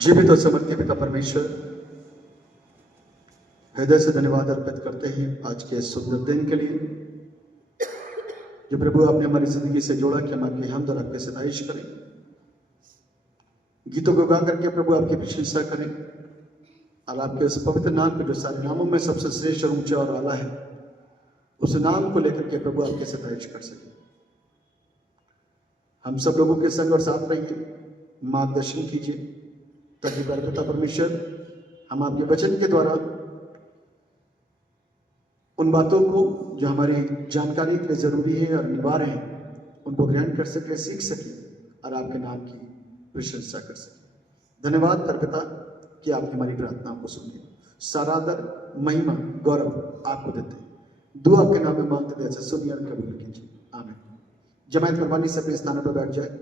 जीवित और समर्थी पिता परमेश्वर, हृदय से धन्यवाद अर्पित करते हैं आज के सुंदर दिन के लिए जो प्रभु आपने हमारी जिंदगी से जोड़ा कि हम आपके हमद और आपके सताइश करें, गीतों को गा करके प्रभु आपकी प्रशंसा करें और आपके उस पवित्र नाम को जो सारे नामों में सबसे श्रेष्ठ और ऊंचा और आला है, उस नाम को लेकर के प्रभु आपके सताइश कर सके। हम सब लोगों के संग और साथ रहिए, मार्गदर्शन कीजिए ताकि पिता परमेश्वर हम आपके वचन के द्वारा उन बातों को जो हमारी जानकारी के लिए जरूरी है और अनिवार्य है उनको ग्रहण कर सके, सीख सके और आपके नाम की प्रशंसा कर सके। धन्यवाद पिता कि आपने हमारी प्रार्थना को सुनिए। सारा आदर, महिमा, गौरव आपको देते हैं। दुआ आपके नाम में मांगते हैं, ऐसे सुनिए और कबूल कीजिए। आमीन। जमायत कुर्बानी से अपने स्थानों पर बैठ जाए।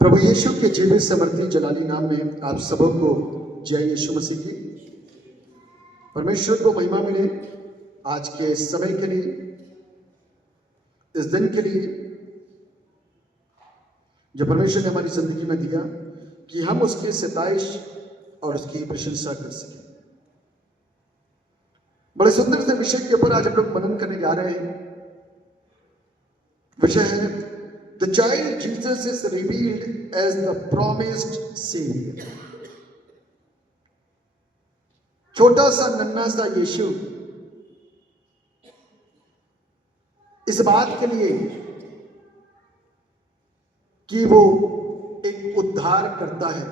प्रभु यीशु के जीवित समर्थी जलाली नाम में आप सबों को जय यीशु मसीह की। परमेश्वर को महिमा मिले आज के समय के लिए, इस दिन के लिए जो परमेश्वर ने हमारी जिंदगी में दिया कि हम उसकी सताइश और उसकी प्रशंसा कर सकें। बड़े सुंदर से विषय के ऊपर आज हम लोग मनन करने जा रहे हैं। विषय है The child Jesus is revealed as the promised Savior. छोटा सा नन्हा सा यीशु इस बात के लिए कि वो एक उद्धार करता है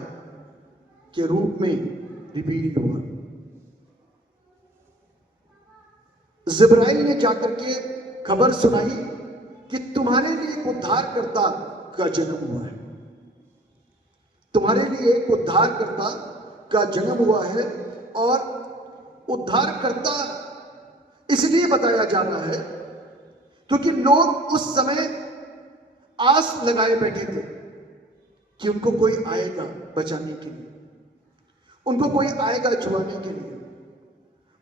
के रूप में रिवील्ड हुआ। जिब्राइल ने जाकर के खबर सुनाई कि तुम्हारे लिए एक उद्धारकर्ता का जन्म हुआ है, तुम्हारे लिए एक उद्धारकर्ता का जन्म हुआ है। और उद्धारकर्ता इसलिए बताया जाना है क्योंकि लोग उस समय आस लगाए बैठे थे कि उनको कोई आएगा बचाने के लिए, उनको कोई आएगा छुड़ाने के लिए,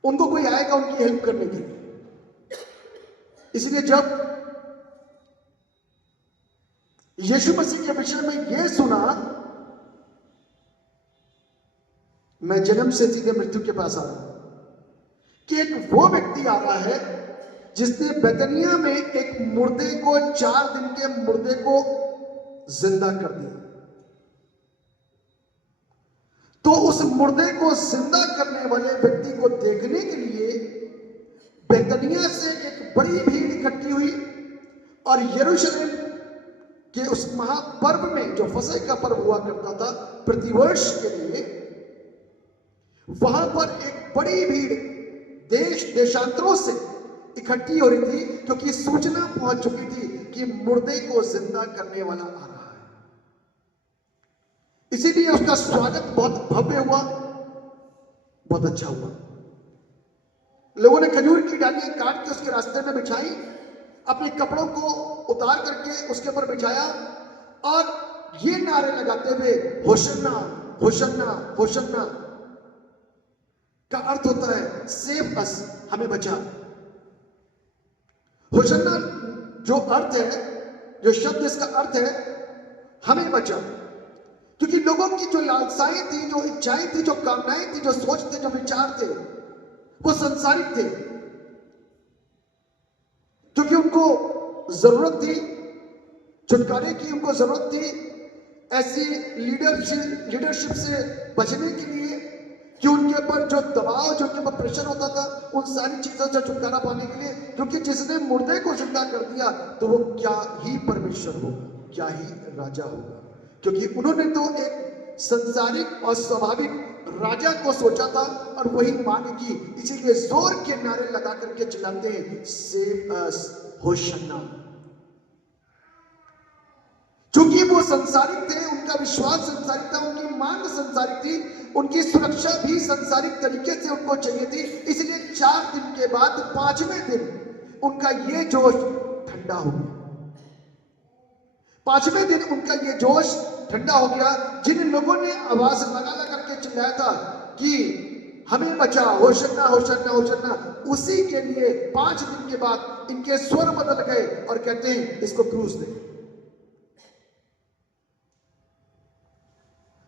उनको कोई आएगा उनकी हेल्प करने के लिए। इसलिए जब यीशु मसीह के विषय में यह सुना, मैं जन्म से सीधे मृत्यु के पास आ रहा हूं कि एक वो व्यक्ति आ रहा है जिसने बेतनिया में एक मुर्दे को, 4 दिन के मुर्दे को जिंदा कर दिया। तो उस मुर्दे को जिंदा करने वाले व्यक्ति को देखने के लिए बेतनिया से एक बड़ी भीड़ इकट्ठी हुई और यरूशलेम कि उस महापर्व में जो फसह का पर्व हुआ करता था प्रतिवर्ष के लिए, वहां पर एक बड़ी भीड़ देश देशांतरों से इकट्ठी हो रही थी क्योंकि सूचना पहुंच चुकी थी कि मुर्दे को जिंदा करने वाला आ रहा है। इसीलिए उसका स्वागत बहुत भव्य हुआ, बहुत अच्छा हुआ। लोगों ने खजूर की डालियां काट के उसके रास्ते में बिछाई, अपने कपड़ों को उतार करके उसके ऊपर बिछाया और ये नारे लगाते हुए होशन्ना होशन्ना होशन्ना का अर्थ होता है सेव अस, हमें बचा। होशन्ना जो अर्थ है, जो शब्द इसका अर्थ है हमें बचा, क्योंकि लोगों की जो लालसाएं थी, जो इच्छाएं थी, जो कामनाएं थी, जो सोच थे, जो विचार थे, वो संसारिक थे। क्योंकि उनको जरूरत थी छुटकारे की, उनको जरूरत थी ऐसी लीडरशिप से बचने के लिए कि उनके ऊपर जो दबाव, जो उनके ऊपर प्रेशर होता था, उन सारी चीजों से छुटकारा पाने के लिए। क्योंकि जिसने मुर्दे को जिंदा कर दिया तो वो क्या ही परमेश्वर होगा, क्या ही राजा होगा। क्योंकि उन्होंने तो एक संसारिक और स्वाभाविक राजा को सोचा था और वही मांग की। इसीलिए जोर के नारे लगा करके चिल्लाते हैं सेव अस, होशन्ना। क्योंकि वो संसारिक थे, उनका विश्वास संसारिक था, उनकी मांग संसारिक थी, उनकी सुरक्षा भी संसारिक तरीके से उनको चाहिए थी। इसलिए 4 दिन के बाद 5वें दिन उनका ये जोश ठंडा हो गया। 5वें दिन उनका ये जोश ठंडा हो गया। जिन लोगों ने आवाज लगा लगा करके चिल्लाया था कि हमें बचा, होशन्ना होशन्ना होशन्ना। उसी के लिए 5 दिन के बाद इनके स्वर बदल गए और कहते हैं इसको क्रूस दे।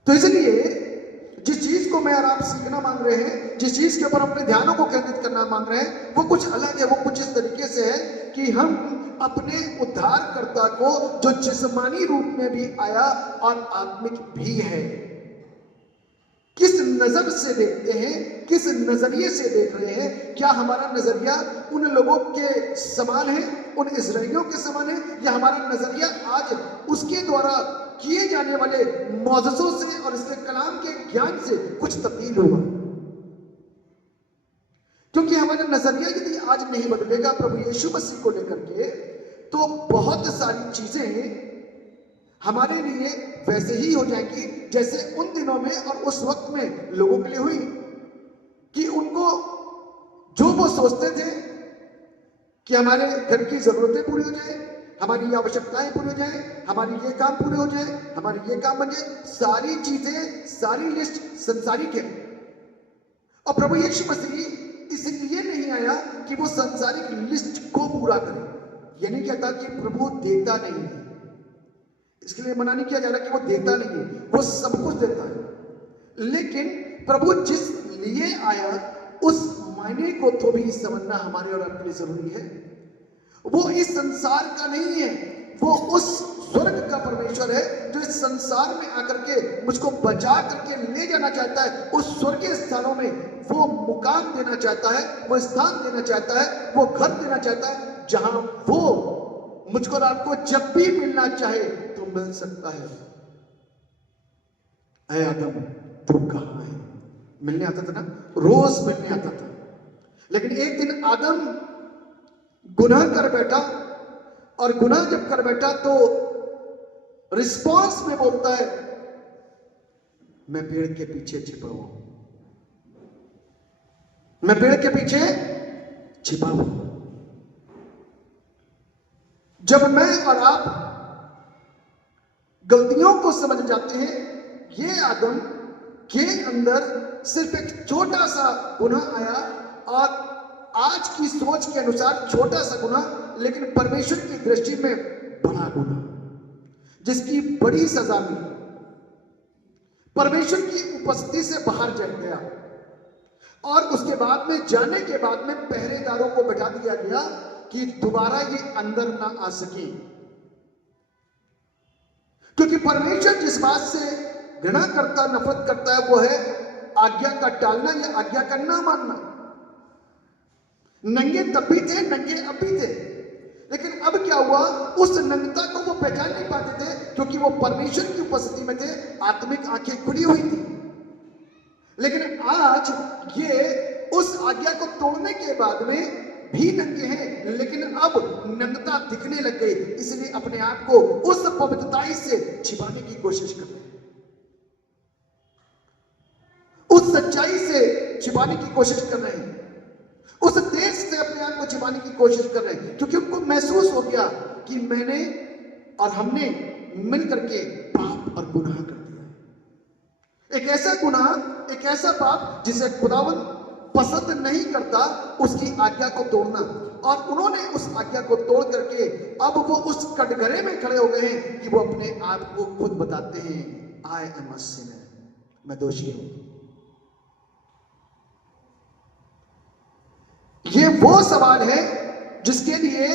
तो इसलिए जिस चीज को मैं और आप सीखना मांग रहे हैं, जिस चीज के ऊपर अपने ध्यानों को केंद्रित करना मांग रहे हैं, वो कुछ अलग है। वो कुछ इस तरीके से है कि हम अपने उद्धारकर्ता को, जो जिस्मानी रूप में भी आया और आत्मिक भी है, किस नजर से देखते हैं, किस नजरिए से देख रहे हैं। क्या हमारा नजरिया उन लोगों के समान है, उन इजराइलियों के समान है, या हमारा नजरिया आज उसके द्वारा किए जाने वाले मौजज़ों से और इसके कलाम के ज्ञान से कुछ तब्दील हुआ? क्योंकि हमारा नजरिया यदि आज नहीं बदलेगा प्रभु यीशु मसीह को लेकर के, तो बहुत सारी चीजें हमारे लिए वैसे ही हो जाएंगी जैसे उन दिनों में और उस वक्त में लोगों के लिए हुई, कि उनको जो वो सोचते थे कि हमारे घर की जरूरतें पूरी हो जाए, हमारी आवश्यकताएं पूरी हो जाए, हमारी ये काम पूरे हो जाए, हमारी ये काम बन जाए, सारी चीजें, सारी लिस्ट संसारिक है। और प्रभु यीशु मसीह इसलिए नहीं आया कि वो संसारिक लिस्ट को पूरा करे। ये नहीं कहता कि प्रभु देता नहीं है, इसके लिए मना नहीं किया जा रहा कि वो देता नहीं है, वो सब कुछ देता है। लेकिन प्रभु जिस लिए आया उस मायने को तो भी समझना हमारे और आपके लिए जरूरी है। वो इस संसार का नहीं है, वो उस स्वर्ग का परमेश्वर है जो इस संसार में आकर के मुझको बचा करके ले जाना चाहता है। उस स्वर्गीय स्थानों में वो मुकाम देना चाहता है, वो स्थान देना चाहता है, वो घर देना चाहता है जहां वो मुझको और आपको जब भी मिलना चाहे तो मिल सकता है। ऐ आदम तू कहां है? मिलने आता था ना, रोज मिलने आता था। लेकिन एक दिन आदम गुनाह कर बैठा, और गुनाह जब कर बैठा तो रिस्पॉन्स में बोलता है मैं पेड़ के पीछे छिपा हूं, मैं पेड़ के पीछे छिपा हूं। जब मैं और आप गलतियों को समझ जाते हैं, ये आदम के अंदर सिर्फ एक छोटा सा गुनाह आया, और आज की सोच के अनुसार छोटा सा गुनाह, लेकिन परमेश्वर की दृष्टि में बड़ा गुनाह, जिसकी बड़ी सजा मिली। परमेश्वर की उपस्थिति से बाहर जा गया, और उसके बाद में जाने के बाद में पहरेदारों को बैठा दिया गया कि दोबारा ये अंदर ना आ सके। क्योंकि परमेश्वर जिस बात से घृणा करता, नफरत करता है, वो है आज्ञा का टालना या आज्ञा का ना मानना। नंगे तब भी थे, नंगे अब भी थे, लेकिन अब क्या हुआ, उस नंगता को वो पहचान नहीं पाते थे क्योंकि वो परमेश्वर की उपस्थिति में थे, आत्मिक आंखें खुली हुई थी। लेकिन आज ये उस आज्ञा को तोड़ने के बाद में भी नंगे हैं, लेकिन अब नंगता दिखने लग गई, इसलिए अपने आप को उस पवित्रताई से छिपाने की कोशिश कर रहे हैं, उस सच्चाई से छिपाने की कोशिश कर रहे हैं, उस तेज से अपने आप को छिपाने की कोशिश कर रहे हैं, क्योंकि उनको महसूस हो गया कि मैंने और हमने मिल करके पाप और गुनाह कर दिया। एक ऐसा गुनाह, एक ऐसा पाप जिसे खुदावंद पसंद नहीं करता, उसकी आज्ञा को तोड़ना। और उन्होंने उस आज्ञा को तोड़ करके अब वो उस कटघरे में खड़े हो गए हैं कि वो अपने आप को खुद बताते हैं, आई एम अ सिनर, मैं दोषी हूं। ये वो सवाल है जिसके लिए,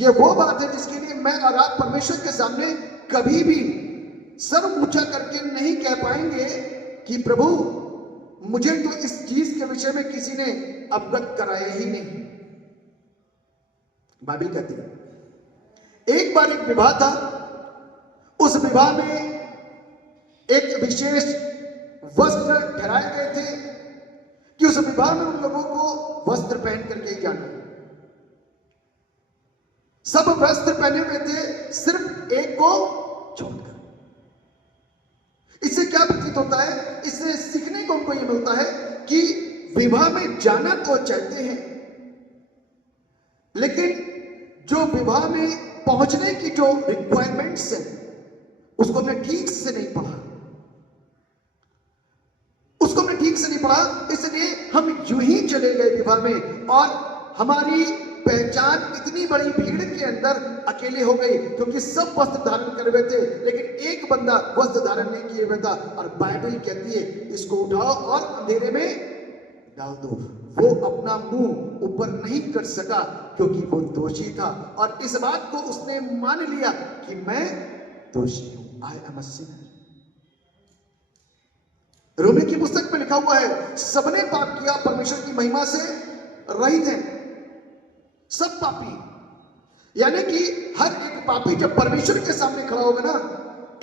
ये वो बात है जिसके लिए मैं और आप परमेश्वर के सामने कभी भी सर ऊंचा करके नहीं कह पाएंगे कि प्रभु मुझे तो इस चीज के विषय में किसी ने अवगत कराया ही नहीं। बाइबल कहती है एक बार एक विवाह था, उस विवाह में एक विशेष वस्त्र ठहराए गए थे कि उस विवाह में उन लोगों को वस्त्र पहन करके ही जाना। सब वस्त्र पहने हुए थे, सिर्फ एक को छोड़कर। इससे क्या प्रतीत होता है, इससे सीखने को हमको यह मिलता है कि विवाह में जाना तो चाहते हैं, लेकिन जो विवाह में पहुंचने की जो रिक्वायरमेंट्स है उसको हमने ठीक से नहीं पढ़ा, उसको हमने ठीक ठीक से नहीं पढ़ा, इसलिए हम यूं ही चले गए विवाह में और हमारी पहचान इतनी बड़ी भीड़ के अंदर अकेले हो गई, क्योंकि सब वस्त्र धारण करे हुए थे लेकिन एक बंदा वस्त्र धारण नहीं किए हुए था। और बाइबल कहती है इसको उठाओ और अंधेरे में डाल दो। वो अपना मुंह ऊपर नहीं कर सका क्योंकि वो दोषी था और इस बात को उसने मान लिया कि मैं दोषी हूं, आई एम अ सिनर। रोमी की पुस्तक में लिखा हुआ है सबने पाप किया, परमेश्वर की महिमा से रहित हैं, सब पापी। यानी कि हर एक पापी जब परमेश्वर के सामने खड़ा होगा ना,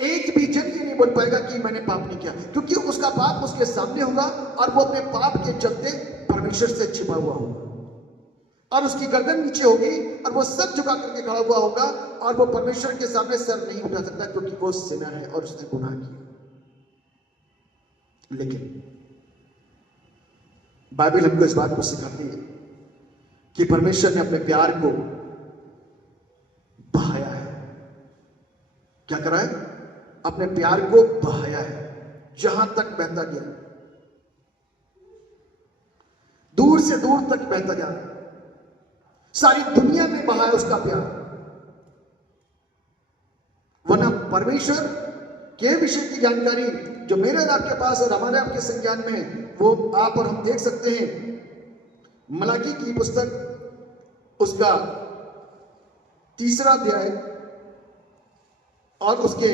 एक भी जन ये नहीं बोल पाएगा कि मैंने पाप नहीं किया, क्योंकि उसका पाप उसके सामने होगा और वो अपने पाप के चलते परमेश्वर से छिपा हुआ होगा और उसकी गर्दन नीचे होगी और वो सर झुका करके खड़ा हुआ होगा और वो परमेश्वर के सामने सर नहीं उठा सकता क्योंकि वो सिनर है और उसने गुनाह किया। लेकिन बाइबल हमको इस बात को सिखाती है कि परमेश्वर ने अपने प्यार को बहाया है। क्या करा है? अपने प्यार को बहाया है, जहां तक बहता गया, दूर से दूर तक बहता जा रहा है, सारी दुनिया में बहाया उसका प्यार। वरना परमेश्वर के विषय की जानकारी जो मेरे और आपके पास और हमारे आपके संज्ञान में, वो आप और हम देख सकते हैं। मलाकी की पुस्तक उसका 3 अध्याय और उसके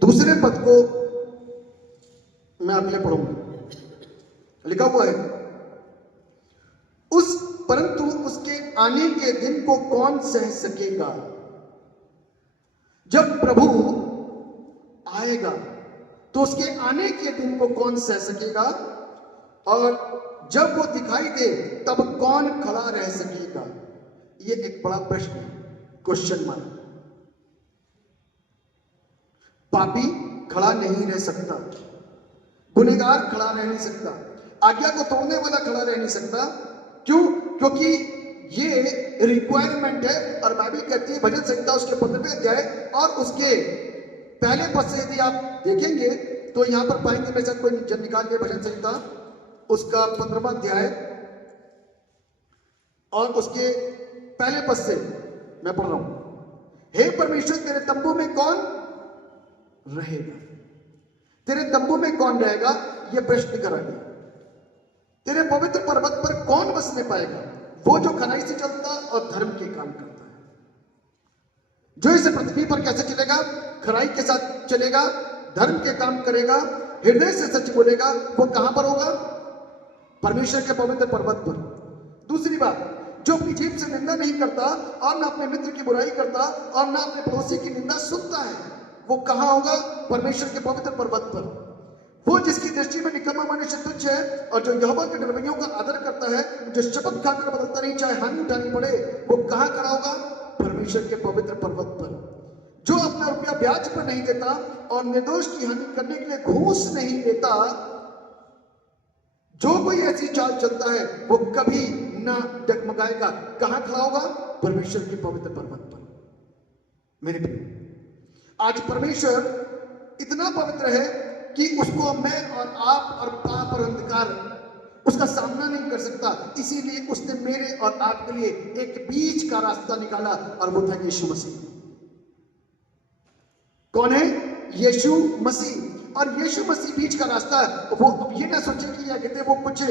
2 पद को मैं आपके लिए पढ़ूंगा। लिखा हुआ है परंतु उसके आने के दिन को कौन सह सकेगा? जब प्रभु आएगा तो उसके आने के दिन को कौन सह सकेगा? और जब वो दिखाई दे तब कौन खड़ा रह सकेगा? ये एक बड़ा प्रश्न है, क्वेश्चन मार्क। पापी खड़ा नहीं रह सकता, गुनहगार खड़ा रह नहीं सकता, आज्ञा को तोड़ने वाला खड़ा रह नहीं सकता। क्यों? क्योंकि ये रिक्वायरमेंट है। और बाइबल कहती है भजन संहिता उसके 15वें अध्याय और उसके पहले पद से यदि आप देखेंगे तो यहां पर पाएंगे, में से कोई जन निकाल के भजन संहिता उसका 15वां अध्याय और उसके पहले पद से मैं पढ़ रहा हूं। हे परमेश्वर तेरे तंबू में कौन रहेगा? तेरे तंबू में कौन रहेगा? यह प्रश्न करांगे। तेरे पवित्र पर्वत पर कौन बसने पाएगा? वो जो खनाई से चलता और धर्म के काम करता है। जो इस पृथ्वी पर कैसे चलेगा? खराई के साथ चलेगा, धर्म के काम करेगा, हृदय से सच बोलेगा। वो कहां पर होगा? परमेश्वर के पवित्र पर्वत पर। दूसरी बात, जो अपनी जीभ से निंदा नहीं करता और ना अपने मित्र की बुराई करता और ना अपने पड़ोसी की निंदा सुनता है, वो कहां होगा? परमेश्वर के पवित्र पर्वत पर। वो जिसकी दृष्टि में निकम्मा मनुष्य तुच्छ है और जो यहोवा के निर्णयों का आदर करता है, जो शपथ खाकर बदलता नहीं चाहे हानि उठानी पड़े, वो कहां खड़ा होगा? परमेश्वर के पवित्र पर्वत पर। जो अपना रुपया ब्याज पर नहीं देता और निर्दोष की हानि करने के लिए घूस नहीं देता, जो कोई ऐसी चाल चलता है वो कभी ना डगमगाएगा। कहां खड़ा होगा? परमेश्वर के पवित्र पर्वत पर। मेरे प्रिय, आज परमेश्वर इतना पवित्र है कि उसको मैं और आप और पाप और अंधकार उसका सामना नहीं कर सकता। इसीलिए उसने मेरे और आपके लिए एक बीच का रास्ता निकाला और वो था यीशु मसीह। कौन है? यीशु मसीह। और यीशु मसीह बीच का रास्ता। वो अब ये ना सोचे कि या कहते वो कुछ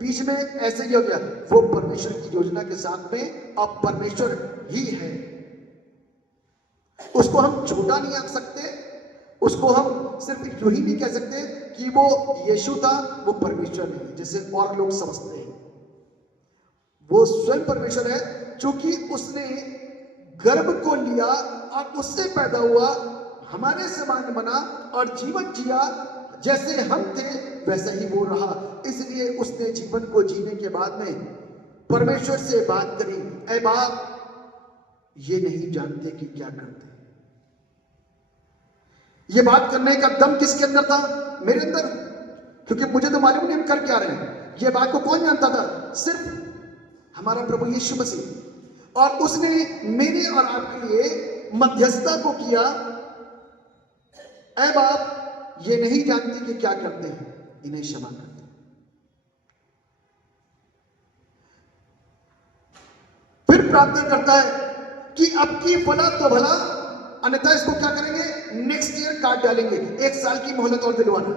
बीच में ऐसे ही हो गया। वो परमेश्वर की योजना के साथ में अब परमेश्वर ही है। उसको हम छोटा नहीं आंक सकते, उसको हम सिर्फ यूं ही नहीं कह सकते कि वो यीशु था, वो परमेश्वर नहीं, जैसे और लोग समझते हैं। वो स्वयं परमेश्वर है, क्योंकि उसने गर्भ को लिया और उससे पैदा हुआ, हमारे समान बना और जीवन जिया। जैसे हम थे वैसा ही वो रहा। इसलिए उसने जीवन को जीने के बाद में परमेश्वर से बात करी, ऐ बाप ये नहीं जानते कि क्या करते। ये बात करने का दम किसके अंदर था? मेरे अंदर। क्योंकि मुझे तो मालूम नहीं हम कर क्या रहे हैं। ये बात को कौन जानता था? सिर्फ हमारा प्रभु यीशु मसीह। और उसने मेरे और आपके लिए मध्यस्थता को किया। ऐ बाप, ये नहीं जानते कि क्या करते हैं, इन्हें क्षमा कर दो। फिर प्रार्थना करता है कि अब की फला तो भला, अन्यथा इसको क्या करेंगे, नेक्स्ट ईयर काट डालेंगे। 1 साल की मोहलत और दिलवाना,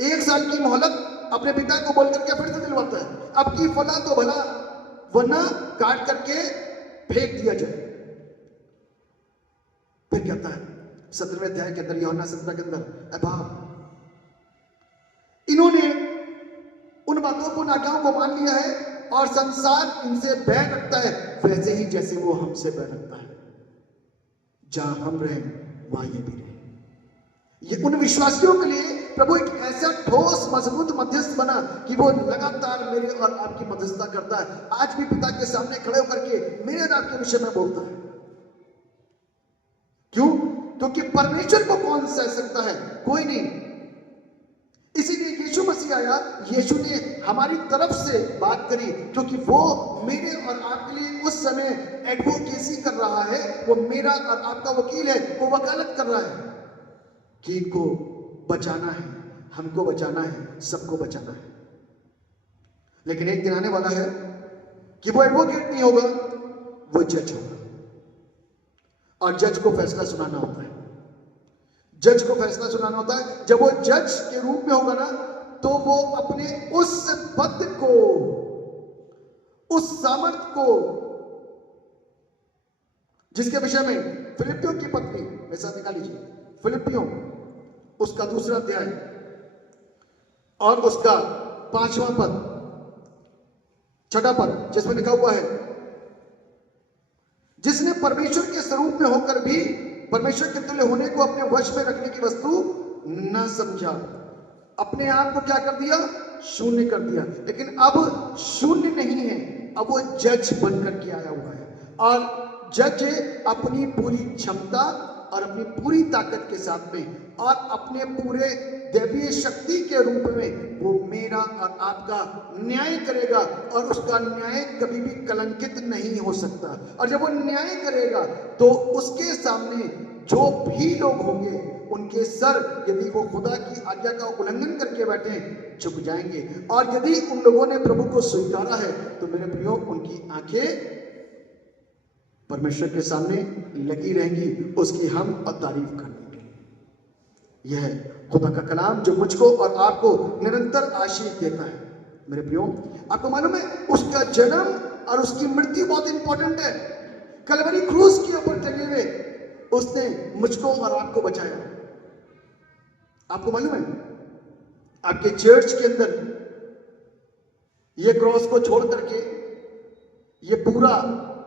1 साल की मोहलत अपने पिता को बोल करके फिर से दिलवाता है, अब की फला तो भला, वरना काट करके फेंक दिया जाए। फिर कहता है 17वें अध्याय के अंदर, यूहन्ना 17 के अंदर, अबा इन्होंने उन बातों को, आज्ञाओं को मान लिया है और संसार इनसे बैर रखता है, वैसे ही जैसे वो हमसे बैर रखता है। जहां हम रहे वहां ये भी रहे। ये उन विश्वासियों के लिए प्रभु एक ऐसा ठोस मजबूत मध्यस्थ बना कि वो लगातार मेरे और आपकी मध्यस्थता करता है। आज भी पिता के सामने खड़े होकर के मेरे और आपके विषय में बोलता है। क्यों? क्योंकि परमेश्वर को कौन सह सकता है? कोई नहीं। इसीलिए यीशु मसीह आया, यीशु ने हमारी तरफ से बात करी, क्योंकि वो मेरे और आपके लिए उस समय एडवोकेसी कर रहा है। वो मेरा और आपका वकील है, वो वकालत कर रहा है कि इनको बचाना है, हमको बचाना है, सबको बचाना है। लेकिन एक दिन आने वाला है कि वो एडवोकेट नहीं होगा, वो जज होगा, और जज को फैसला सुनाना होता है। जज को फैसला सुनाना होता है। जब वो जज के रूप में होगा ना, तो वो अपने उस पद को, उस सामर्थ्य को, जिसके विषय में फिलिपियों की पत्री, ऐसा निकाल लीजिए, फिलिपियों उसका 2 अध्याय और उसका 5वां पद, 6वां पद, जिसमें लिखा हुआ है, जिसने परमेश्वर के स्वरूप में होकर भी परमेश्वर के तुल्य होने को अपने वश में रखने की वस्तु न समझा, अपने आप को क्या कर दिया, शून्य कर दिया। लेकिन अब शून्य नहीं है, अब वो जज बनकर के आया हुआ है, और जज अपनी पूरी क्षमता और अपनी पूरी ताकत के साथ में और अपने पूरे दैवीय शक्ति के रूप में वो मेरा और आपका न्याय करेगा, और उसका न्याय कभी भी कलंकित नहीं हो सकता। और जब वो न्याय करेगा तो उसके सामने जो भी लोग होंगे, उनके सर, यदि वो खुदा की आज्ञा का उल्लंघन करके बैठे, झुक जाएंगे। और यदि उन लोगों ने प्रभु को स्वीकारा है, तो मेरे प्रियो, उनकी आंखें परमेश्वर के सामने लगी रहेंगी उसकी हम और तारीफ करने के लिए। यह है खुदा का कलाम जो मुझको और आपको निरंतर आशीष देता है। मेरे प्रियो, आपको मालूम है उसका जन्म और उसकी मृत्यु बहुत इंपॉर्टेंट है। कलवरी क्रूस के ऊपर टंगे हुए उसने मुझको और आपको बचाया। आपको मालूम है आपके चर्च के अंदर ये क्रॉस को छोड़ करके ये पूरा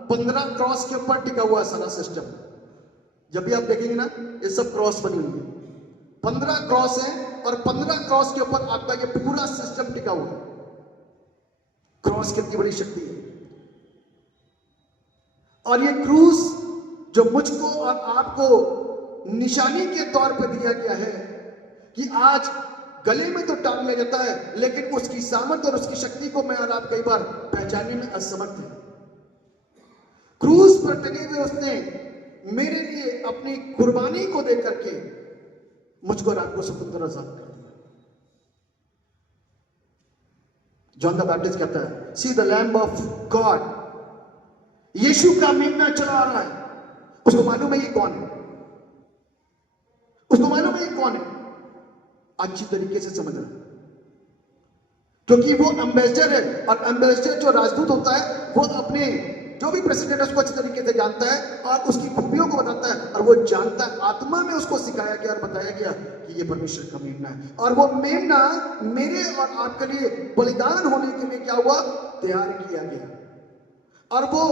15 क्रॉस के ऊपर टिका हुआ सारा सिस्टम। जब भी आप देखेंगे ना, ये सब क्रॉस बनी हुई है, 15 क्रॉस है, और 15 क्रॉस के ऊपर आपका ये पूरा सिस्टम टिका हुआ है। क्रॉस कितनी बड़ी शक्ति है। और ये क्रूस जो मुझको और आपको निशानी के तौर पर दिया गया है कि आज गले में तो टांग लिया जाता है, लेकिन उसकी सामर्थ्य और उसकी शक्ति को मैं और आप कई बार पहचानने में असमर्थ हैं। क्रूस पर टंगे हुए उसने मेरे लिए अपनी कुर्बानी को देकर के मुझको और आपको स्वतंत्र आजाद कर दिया। जॉन द बैप्टिस्ट कहता है, see the lamb of God. यीशु का मेमना चला आ रहा है। उसको मालूम है ये कौन है, उसको मालूम है ये कौन है, अच्छी तरीके से समझ रहा है, क्योंकि वो एम्बेसडर है। और एम्बेसडर जो राजदूत होता है, वो अपने जो भी प्रेसिडेंट है उसको अच्छी तरीके से जानता है और उसकी खूबियों को बताता है, और वो जानता है, आत्मा में उसको सिखाया गया और बताया गया कि ये परमेश्वर का मेमना है। और वो मेमना मेरे और आपके लिए बलिदान होने के लिए क्या हुआ, तैयार किया गया। और वो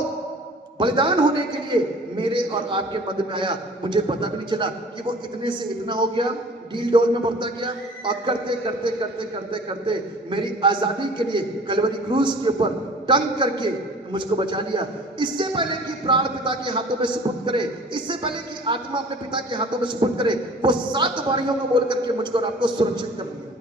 बलिदान होने के लिए मेरे और आपके मध्य में आया। मुझे पता भी नहीं चला कि वो इतने से इतना हो गया, डील डोल में बढ़ता गया, और करते करते करते करते करते मेरी आजादी के लिए कलवरी क्रूस के ऊपर टंग करके मुझको बचा लिया। इससे पहले कि प्राण पिता के हाथों में सुपुर्द करे, इससे पहले कि आत्मा अपने पिता के हाथों में सुपुर्द करे, वो 7 बारियों को बोल करके मुझको और आपको सुरक्षित कर लिया।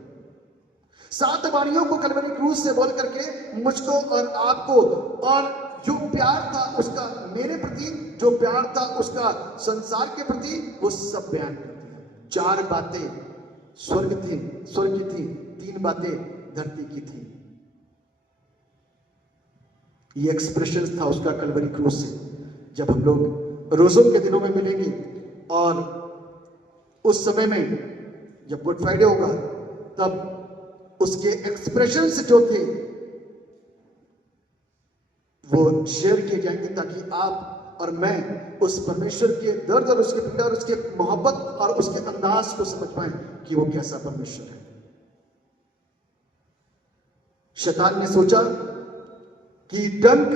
7 बारियों को कलवरी क्रूस से बोल करके मुझको और आपको और जो प्यार था उसका मेरे प्रति, जो प्यार था उसका संसार के प्रति, वो सब बयान कर दिया। 4 बातें स्वर्ग की थी, 3 बातें धरती की थी। ये एक्सप्रेशन था उसका कलवरी क्रूस से। जब हम लोग रोजों के दिनों में मिलेंगे और उस समय में जब गुड फ्राइडे होगा, तब उसके एक्सप्रेशंस जो थे वो शेयर किए जाएंगे, ताकि आप और मैं उस परमेश्वर के दर्द और उसके पीड़ा और उसके मोहब्बत और उसके अंदाज को समझ पाए कि वो कैसा परमेश्वर है। शैतान ने सोचा कि डंक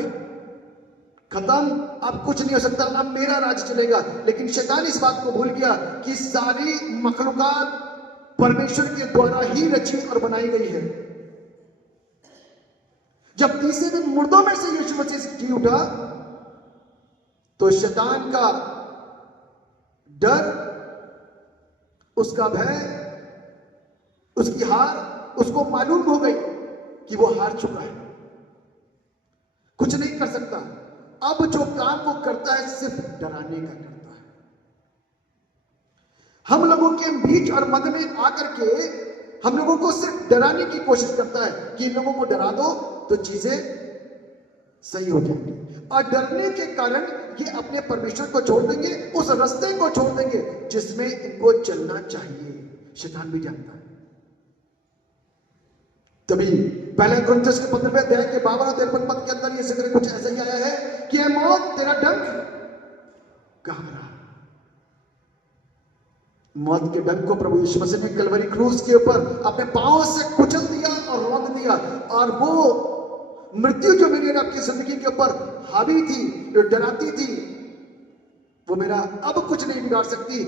खत्म, अब कुछ नहीं हो सकता, अब मेरा राज चलेगा। लेकिन शैतान इस बात को भूल गया कि सारी मखलूकात परमेश्वर के द्वारा ही रची और बनाई गई है। जब तीसरे दिन मुर्दों में से यीशु मसीह जी उठा, तो शैतान का डर, उसका भय, उसकी हार उसको मालूम हो गई कि वो हार चुका है, कुछ नहीं कर सकता। अब जो काम वो करता है सिर्फ डराने का करता है। हम लोगों के बीच और मध्य में आकर के हम लोगों को सिर्फ डराने की कोशिश करता है कि इन लोगों को डरा दो तो चीजें सही हो जाएंगी। और डरने के कारण ये अपने परमेश्वर को छोड़ देंगे, उस रास्ते को छोड़ देंगे जिसमें इनको चलना चाहिए। शैतान भी जानता है। तभी पहले कुरिन्थियों के 15वें अध्याय के 52 और 53 पद के अंदर ये जिक्र कुछ ऐसा ही आया है कि मौत तेरा डंक कहां रहा। मौत के डंक को प्रभु यीशु मसीह ने कलवरी क्रूस के ऊपर अपने पांव से कुचल दिया और रौंद दिया। और वो मृत्यु जो मेरी और आपकी जिंदगी के ऊपर हावी थी, जो डराती थी, वो मेरा अब कुछ नहीं बिगाड़ सकती।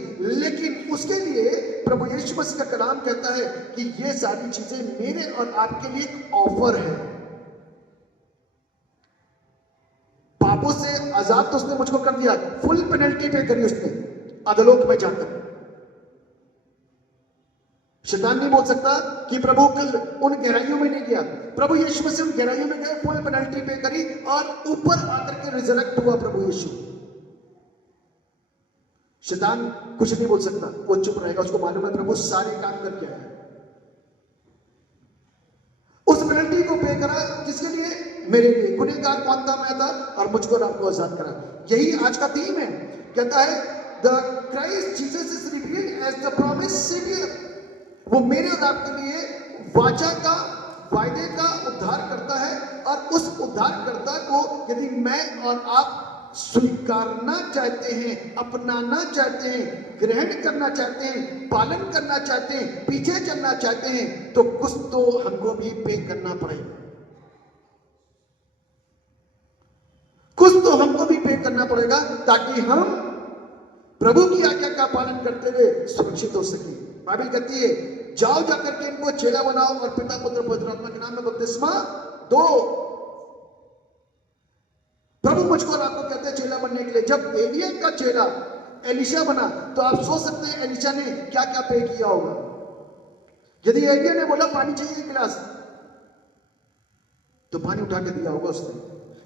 लेकिन उसके लिए प्रभु यीशु मसीह का कलाम कहता है कि ये सारी चीजें मेरे और आपके लिए एक ऑफर है। पापों से आजाद तो उसने मुझको कर दिया, फुल पेनल्टी पे करी उसने अधोलोक में जाकर। शैतान नहीं बोल सकता कि प्रभु कल उन गहराइयों में नहीं गया। प्रभु यीशु मसीह उन गहराइयों में गए, फुल पेनल्टी पे करी और ऊपर आकर के रिजरेक्ट हुआ प्रभु यीशु। शैतान कुछ नहीं बोल सकता, वो चुप रहेगा। उसको मालूम है प्रभु सारे काम करके आया है। उस पेनल्टी को पे करा किसके लिए? मेरे लिए। गुनहगार कौन था? मैं था, और मुझको और आपको आजाद करा। यही आज का थीम है। कहता है the Christ Jesus is revealed as the promised saviour. वो मेरे और आपके लिए वाचा का, वायदे का उद्धार करता है। और उस उद्धारकर्ता को यदि मैं और आप स्वीकारना चाहते हैं, अपनाना चाहते हैं, ग्रहण करना चाहते हैं, पालन करना चाहते हैं, पीछे चलना चाहते हैं, तो कुछ तो हमको भी पे करना पड़ेगा। कुछ तो हमको भी पे करना पड़ेगा ताकि हम प्रभु की आज्ञा का पालन करते हुए सुरक्षित हो सके। बाइबल कहती है जाओ जाकर के इनको चेला बनाओ और पिता पुत्र पवित्र आत्मा के नाम में बपतिस्मा दो। प्रभु मुझको और आपको कहते हैं चेला बनने के लिए। जब एलिया का चेला एलिशा बना तो आप सोच सकते हैं एलिशा ने क्या क्या पे किया होगा। यदि एलिया ने बोला पानी चाहिए गिलास, तो पानी उठा के दिया होगा उसने।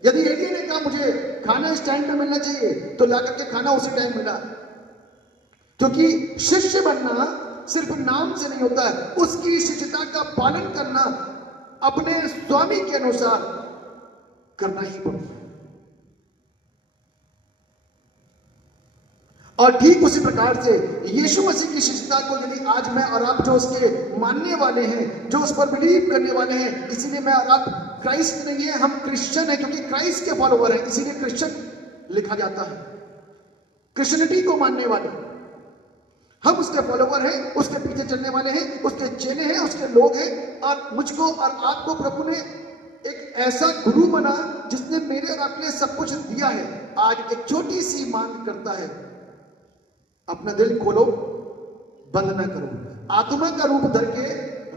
यदि एलिया ने कहा मुझे खाना इस टाइम पे मिलना चाहिए, तो ला करके खाना उसी टाइम मिला। क्योंकि शिष्य बनना सिर्फ नाम से नहीं होता है, उसकी शिष्यता का पालन करना अपने स्वामी के अनुसार करना ही पड़ता है। और ठीक उसी प्रकार से यीशु मसीह की शिष्यता को यदि आज मैं और आप जो उसके मानने वाले हैं, जो उस पर बिलीव करने वाले हैं, इसीलिए मैं और आप क्राइस्ट नहीं है, हम क्रिश्चियन है, क्योंकि क्राइस्ट के फॉलोवर है, इसीलिए क्रिश्चियन लिखा जाता है। क्रिश्चियनिटी को मानने वाले हम उसके फॉलोवर हैं, उसके पीछे चलने वाले हैं, उसके चेले हैं, उसके लोग हैं। और मुझको और आपको प्रभु ने एक ऐसा गुरु बना जिसने मेरे और आपके लिए सब कुछ दिया है। आज एक छोटी सी मांग करता है, अपना दिल खोलो, बंद ना करो। आत्मा का रूप धर के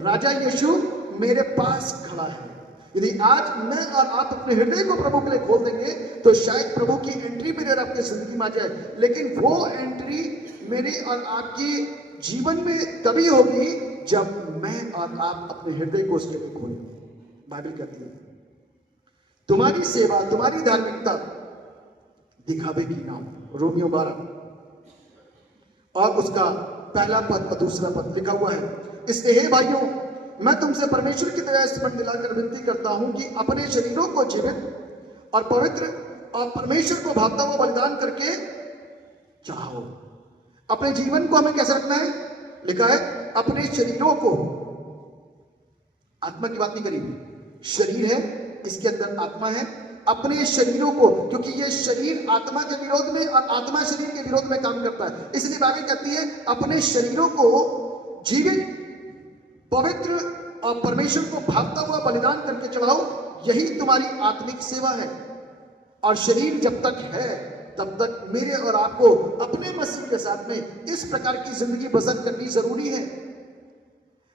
राजा यीशु मेरे पास खड़ा है। यदि आज मैं और आप अपने हृदय को प्रभु के लिए खोल देंगे तो शायद प्रभु की एंट्री मेरे और आपकी जिंदगी में आ जाए। लेकिन वो एंट्री मेरे और आपकी जीवन में तभी होगी जब मैं और आप अपने हृदय को उसके लिए खोलें। बाइबल कहती है तुम्हारी सेवा, तुम्हारी धार्मिकता दिखावे की ना हो। रोमियो 12 और उसका पहला पद और दूसरा पद लिखा हुआ है, इसलिए हे भाइयों, मैं तुमसे परमेश्वर की दया स्मरण दिलाकर विनती करता हूं कि अपने शरीरों को जीवित और पवित्र और परमेश्वर को भावता हुआ बलिदान करके चाहो। अपने जीवन को हमें कैसे रखना है? लिखा है अपने शरीरों को, आत्मा की बात नहीं करी, शरीर है, इसके अंदर आत्मा है, अपने शरीरों को, क्योंकि ये शरीर आत्मा के विरोध में और आत्मा शरीर के विरोध में काम करता है, इसलिए बाइबल कहती है अपने शरीरों को जीवित, पवित्र और परमेश्वर को भावता हुआ बलिदान करके चढ़ाओ, यही तुम्हारी आत्मिक सेवा है। और शरीर जब तक है तब तक मेरे और आपको अपने मसीह के साथ में इस प्रकार की जिंदगी बसर करनी जरूरी है।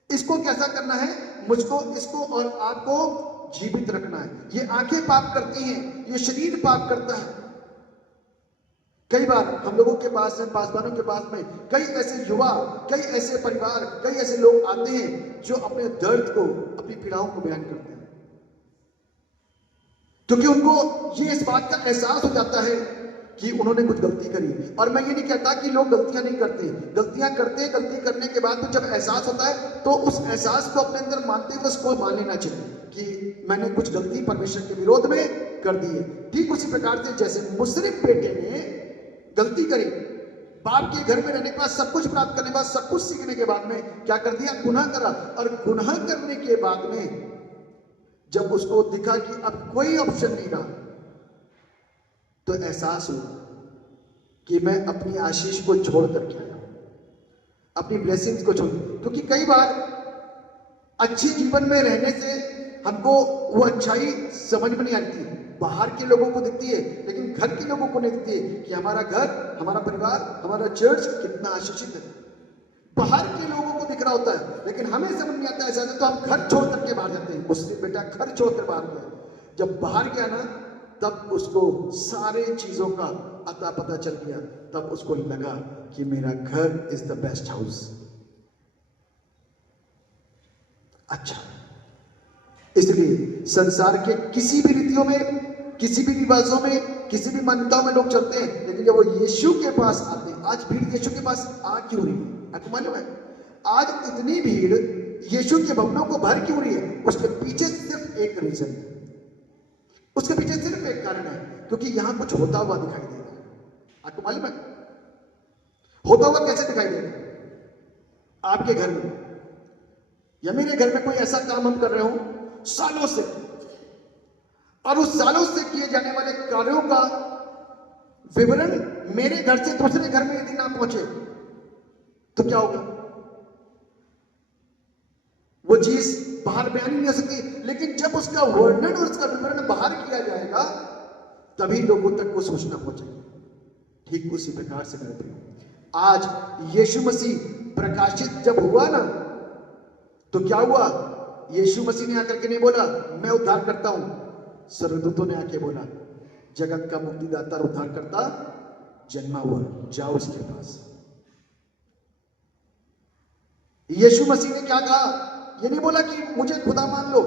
इसको कैसा करना है? मुझको, इसको और आपको जीवित रखना है। ये आंखें पाप करती हैं, ये शरीर पाप करता है। कई बार हम लोगों के पास में, पासवानों के पास में, कई ऐसे युवा, कई ऐसे परिवार, कई ऐसे लोग आते हैं जो अपने दर्द को, अपनी पीड़ाओं को बयान करते हैं, क्योंकि उनको ये इस बात का एहसास हो जाता है कि उन्होंने कुछ गलती करी। और मैं ये नहीं कहता कि लोग गलतियां नहीं करते, गलतियां करते हैं। गलती करने के बाद जब एहसास होता है तो उस एहसास को अपने अंदर मानते हुए उसको मान लेना चाहिए कि मैंने कुछ गलती परमेश्वर के विरोध में कर दी है। ठीक उसी प्रकार से जैसे मुसरिफ बेटे ने गलती करी, बाप के घर में रहने के बाद, सब कुछ प्राप्त करने के बाद, सब कुछ सीखने के बाद में क्या कर दिया? गुनाह करा। और गुनाह करने के बाद में जब उसको दिखा कि अब कोई ऑप्शन नहीं रहा, तो एहसास हुआ कि मैं अपनी आशीष को छोड़ करके आया, अपनी ब्लेसिंग्स को छोड़। क्योंकि कई बार अच्छे जीवन में रहने से हमको वो अच्छाई समझ में नहीं आती, बाहर के लोगों को दिखती है, लेकिन घर के लोगों को नहीं दिखती है कि हमारा घर, हमारा परिवार, हमारा चर्च कितना आशीषित है। बाहर के लोगों को दिख रहा होता है, लेकिन हमें समझ नहीं आता ऐसा, तो हम घर छोड़ करके बाहर जाते हैं। उससे बेटा घर छोड़कर बाहर गया, जब बाहर गया ना, तब उसको सारे चीजों का अता पता चल गया। तब उसको लगा कि मेरा घर इज द बेस्ट हाउस। अच्छा, इसलिए संसार के किसी भी रीतियों में, किसी भी रिवाजों में, किसी भी मान्यताओं में लोग चलते हैं, लेकिन जब वो यीशु के पास आते हैं, आज भीड़ यीशु के पास आ क्यों रही है? आपको मालूम है आज इतनी भीड़ यीशु के भवनों को भर क्यों रही है? उसके पीछे सिर्फ एक रीजन है, उसके पीछे सिर्फ एक कारण है, क्योंकि यहां कुछ होता हुआ दिखाई दे रहा है। आपको मालूम है होता हुआ कैसे दिखाई दे रहा है? आपके घर में या मेरे घर में कोई ऐसा काम हम कर रहे हो सालों से, और उस सालों से किए जाने वाले कार्यों का विवरण मेरे घर से दूसरे घर में यदि ना पहुंचे तो क्या होगा? वो चीज बाहर बयान नहीं हो सकती, लेकिन जब उसका वर्णन और उसका विवरण बाहर किया जाएगा तभी लोगों तक वो सूचना पहुंचेगी। ठीक उसी प्रकार से मेरे प्रिय, आज यीशु मसीह प्रकाशित जब हुआ ना, तो क्या हुआ? यीशु मसीह ने आकर के नहीं बोला मैं उद्धार करता हूं, स्वर्गदूतों ने आके बोला जगत का मुक्तिदाता उद्धार करता जन्मा हुआ, जाओ उसके पास। यीशु मसीह ने क्या कहा? ये नहीं बोला कि मुझे खुदा मान लो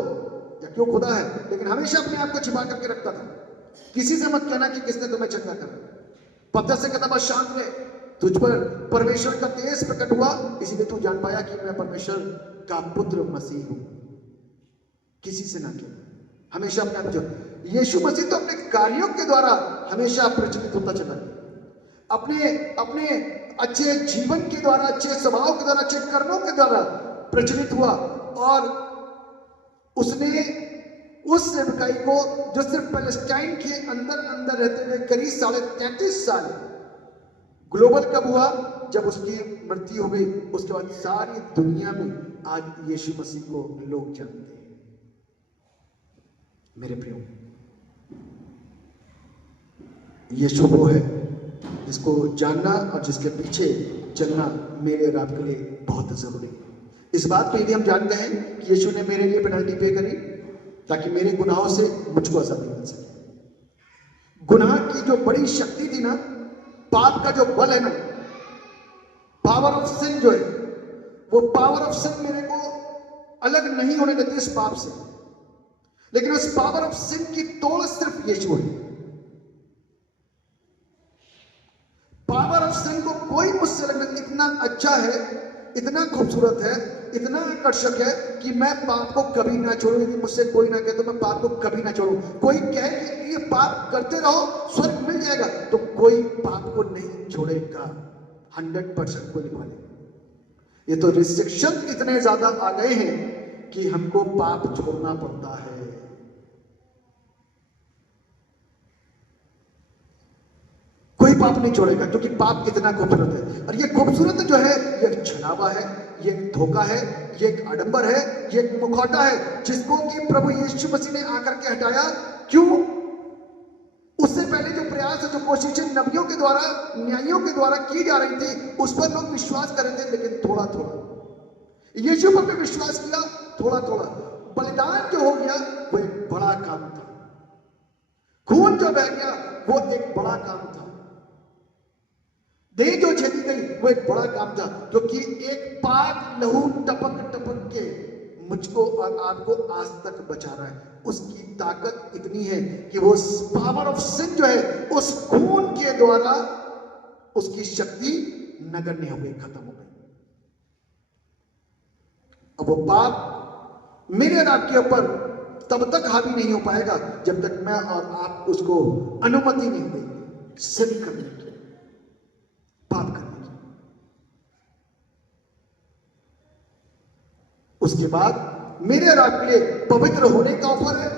या क्यों खुदा है, लेकिन हमेशा अपने आप को छिपा करके रखता था। किसी से मत कहना कि किसने तुम्हें चंगा करा। पत्थर से कहता बस शांत रहे, तुझ पर परमेश्वर का तेज प्रकट हुआ, इसीलिए तू जान पाया कि मैं परमेश्वर का पुत्र मसीह हूं। किसी से ना कहना, हमेशा अपने आप को। यीशु मसीह तो अपने कार्यों के द्वारा हमेशा प्रचलित होता चला, अपने अच्छे जीवन के द्वारा, अच्छे स्वभाव के द्वारा, अच्छे कर्मों के द्वारा प्रचलित हुआ। और उसने उस सेवकाई को जो सिर्फ पैलेस्टाइन के अंदर रहते हुए करीब 33.5 साल, ग्लोबल कब हुआ? जब उसकी मृत्यु हो गई, उसके बाद सारी दुनिया में आज यीशु मसीह को लोग जानते हैं। मेरे प्रियो, यीशु वो है जिसको जानना और जिसके पीछे चलना मेरे और आपके लिए बहुत जरूरी है। इस बात को यदि हम जानते हैं कि यीशु ने मेरे लिए पेनल्टी पे करी ताकि मेरे गुनाहों से मुझको आजादी मिल सके। गुनाह की जो बड़ी शक्ति थी ना, पाप का जो बल है ना, पावर ऑफ सिन जो है, वो पावर ऑफ सिन मेरे को अलग नहीं होने देती इस पाप से। लेकिन उस पावर ऑफ सिन की तोड़ सिर्फ यीशु है। पावर ऑफ सिन को कोई मुझसे लगना इतना अच्छा है, इतना खूबसूरत है, इतना आकर्षक है कि मैं पाप को कभी ना छोड़ूं। यदि मुझसे कोई ना कहे तो मैं पाप को कभी ना छोड़ूं। कोई कहे कि ये पाप करते रहो स्वर्ग मिल जाएगा, तो कोई पाप को नहीं छोड़ेगा, 100% कोई नहीं मानेगा। ये तो रिस्ट्रिक्शन इतने ज्यादा आ गए हैं कि हमको पाप छोड़ना पड़ता है। कोई पाप नहीं छोड़ेगा क्योंकि पाप इतना खूबसूरत है। और ये खूबसूरत जो है ये एक छलावा है, ये एक धोखा है, ये एक आडंबर है, ये एक मुखौटा है जिसको कि प्रभु यीशु मसीह ने आकर के हटाया। क्यों? उससे पहले जो प्रयास जो कोशिशें नबियों के द्वारा, न्यायियों के द्वारा की जा रही थी उस पर लोग विश्वास कर रहे थे, लेकिन थोड़ा थोड़ा। यीशु पर भी विश्वास किया थोड़ा थोड़ा। बलिदान जो हो गया वो एक बड़ा काम था, खून जो बह गया वो एक बड़ा काम था, देह जो छेदी गई वो एक बड़ा काम था, क्योंकि एक पाक लहू टपक टपक के मुझको और आपको आज तक बचा रहा है। उसकी ताकत इतनी है कि वो पावर ऑफ सिन जो है उस खून के द्वारा उसकी शक्ति नगण्य हो गई, खत्म हो गई। अब वो पाप मेरे और आपके ऊपर तब तक हावी नहीं हो पाएगा जब तक मैं और आप उसको अनुमति नहीं देंगे सिन करने की, पाप करने की। उसके बाद मेरे और आपके लिए पवित्र होने का ऑफर है,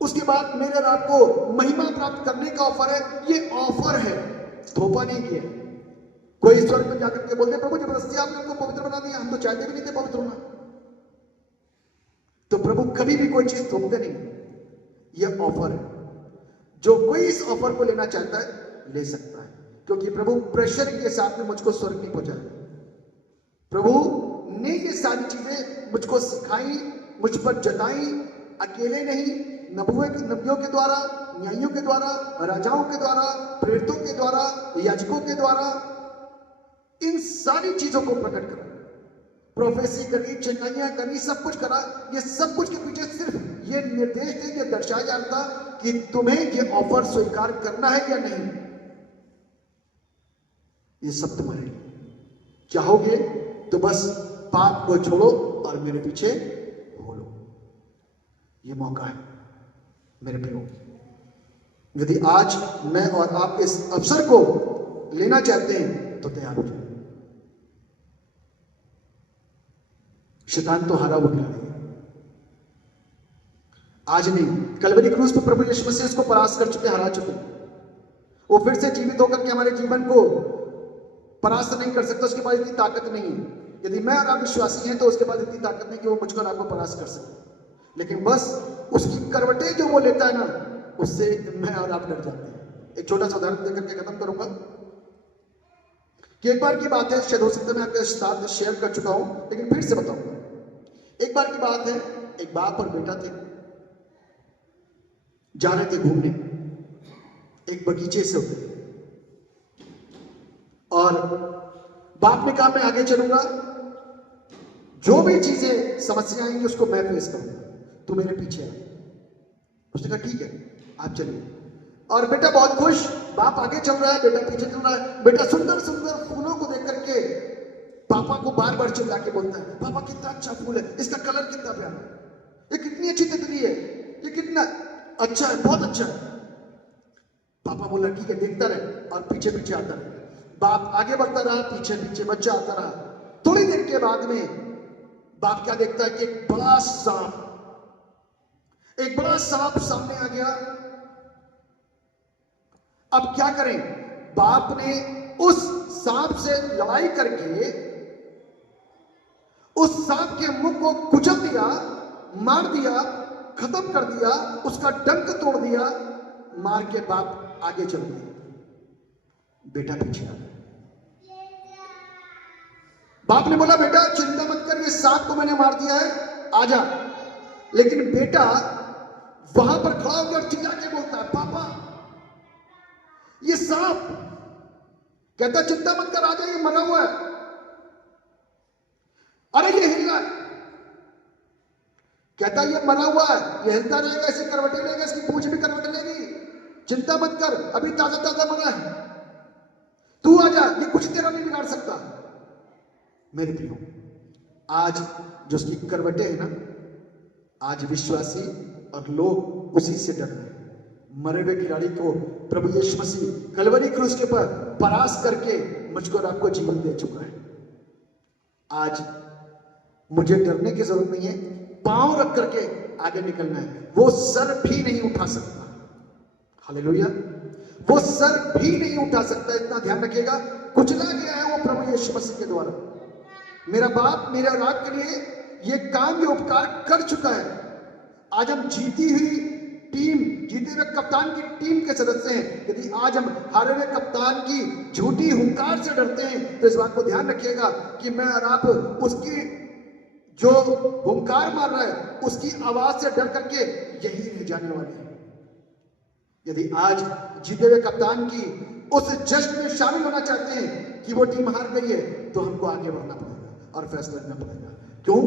उसके बाद मेरे और आपको महिमा प्राप्त करने का ऑफर है। ये ऑफर है, थोपा नहीं किया। कोई स्वर्ग में जाकर के बोलते प्रभु जबरदस्ती आपने हमको पवित्र बना दिया, हम तो चाहते भी नहीं थे पवित्र होना। तो प्रभु कभी भी कोई चीज थोपते नहीं, यह ऑफर है। जो कोई इस ऑफर को लेना चाहता है ले सकता है, क्योंकि प्रभु प्रेशर के साथ में मुझको स्वर्ग नहीं पहुंचाया। प्रभु ने ये सारी चीजें मुझको सिखाई, मुझ पर जताई, अकेले नहीं, नबियों के द्वारा, न्यायियों के द्वारा, राजाओं के द्वारा, प्रेरितों के द्वारा, याजकों के द्वारा, इन सारी चीजों को प्रकट करा, प्रोफेसी करी, चंगाइयां करी, सब कुछ करा। ये सब कुछ के पीछे सिर्फ ये निर्देश थे, ये दर्शाया जाता कि तुम्हें ये ऑफर स्वीकार करना है या नहीं। ये सब तुम्हारे लिए, चाहोगे तो बस पाप को छोड़ो और मेरे पीछे हो लो। ये मौका है मेरे प्रियो। यदि आज मैं और आप इस अवसर को लेना चाहते हैं तो तैयार हो जाए। शैतान तो हारा हुआ नहीं, आज नहीं, कलवरी क्रूस पर प्रभु यीशु मसीह उसको परास्त कर चुके, हरा चुके। वो फिर से जीवित होकर के हमारे जीवन को परास्त नहीं कर सकता, उसके पास इतनी ताकत नहीं है। यदि मैं और आप विश्वासी हैं तो उसके पास इतनी ताकत नहीं कि वो मुझको और आपको परास्त कर सके। लेकिन बस उसकी करवटें जो वो लेता है ना, उससे मैं और आप डर जाते हैं। एक छोटा सा उदाहरण देकर के खत्म करूंगा कि एक बार की बात है, शायद हो सकता है मैं आपके साथ शेयर कर चुका हूं, लेकिन फिर से बताऊंगा। एक बार की बात है, एक बाप और बेटा थे, जा रहे थे घूमने एक बगीचे से होते, और बाप ने कहा मैं आगे चलूंगा, जो भी चीजें समस्या आएंगी उसको मैं फेस करूंगा, तू मेरे पीछे आ। उसने कहा ठीक है आप चलिए। और बेटा बहुत खुश, बाप आगे चल रहा है, बेटा पीछे चल रहा है। बेटा सुंदर सुंदर फूलों को देख करके पापा को बार बार चिल्ला के बोलता है, पापा कितना अच्छा फूल है, इसका कलर कितना प्यारा है, ये कितनी अच्छी तितली है, ये कितना अच्छा है, बहुत अच्छा है। पापा बोला ठीक है देखता रहे, और पीछे पीछे आता रहे। बाप आगे बढ़ता रहा, पीछे पीछे बच्चा आता रहा। थोड़ी देर के बाद में बाप क्या देखता है कि एक बड़ा सांप सामने आ गया। अब क्या करें? बाप ने उस सांप से लड़ाई करके उस सांप के मुंह को कुचल दिया, मार दिया, खत्म कर दिया, उसका डंक तोड़ दिया, मार के बाप आगे चल दिया, बेटा पीछे आ गया। बाप ने बोला बेटा चिंता मत कर, ये सांप को मैंने मार दिया है, आजा। लेकिन बेटा वहां पर खड़ा होकर चिल्ला के बोलता है पापा ये सांप। कहता चिंता मत कर, आजा, ये मरा हुआ है, अरे ये हिल रहा है। कहता ये मरा हुआ है, ये हिलता रहेगा, ऐसी करवटें लेगा, इसकी पूंछ भी करवटें लेगी, चिंता मत कर, अभी ताजा ताजा मरा है, तू आ जा, ये कुछ तेरा नहीं बिगाड़ सकता। मेरे प्रियो, आज जो उसकी करवटें है ना, आज विश्वासी और लोग उसी से डर रहे हैं। मरे हुए खिलाड़ी को प्रभु यीशु मसीह कलवरी क्रूस के पर परास्त करके मुझको और आपको जीवन दे चुका है। आज मुझे डरने की जरूरत नहीं है, पांव रख करके आगे निकलना है। वो सर भी नहीं उठा सकता, हालेलुया, वो सर भी नहीं उठा सकता, इतना ध्यान रखिएगा। कुचला गया है वो प्रभु यीशु मसीह के द्वारा। मेरा बाप मेरे और आपके लिए ये काम, ये उपकार कर चुका है। आज हम जीती हुई टीम, जीते हुए कप्तान की टीम के सदस्य हैं। यदि आज हम हारे हुए कप्तान की झूठी हुंकार से डरते हैं, तो इस बात को ध्यान रखिएगा कि मैं और आप उसकी जो हुंकार मार रहा है, उसकी आवाज से डर करके यही रह जाने वाले हैं। यदि आज जीते हुए कप्तान की उस जश्न में शामिल होना चाहते हैं कि वो टीम हार गई है, तो हमको आगे बढ़ना पड़ेगा और फैसला लेना पड़ेगा। क्यों?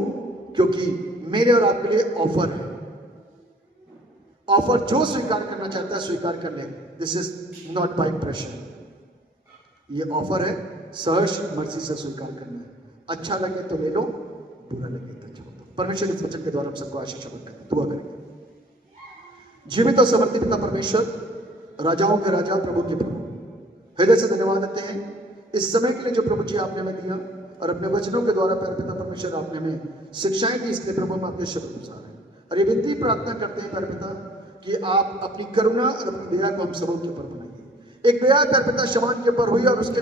क्योंकि मेरे और आपके लिए ऑफर है। ऑफर जो स्वीकार करना चाहता है स्वीकार कर ले। This is not by pressure, ये ऑफर है, सहर्ष मर्जी से स्वीकार करना है। अच्छा लगे तो ले लो, बुरा लगे तो छोड़ दो। परमेश्वर इस वचन के द्वारा हम सबको आशीष करें। दुआ करेंगे। जीवित और समर्थित पिता परमेश्वर, राजाओं के राजा, प्रभु के प्रभु, हृदय से धन्यवाद देते हैं इस समय के लिए जो प्रभु जी आपने हमें दिया, और अपने वचनों के द्वारा प्यारे पिता परमेश्वर आपने हमें शिक्षाएं दी। इसलिए प्रभु हम आपके शुक्रगुजार हैं और ये विनती प्रार्थना करते हैं प्यारे पिता कि आप अपनी करुणा और अपनी दया को हम सबों के ऊपर बनाइए। एक दया प्यारे पिता शमौन के ऊपर हुई और उसके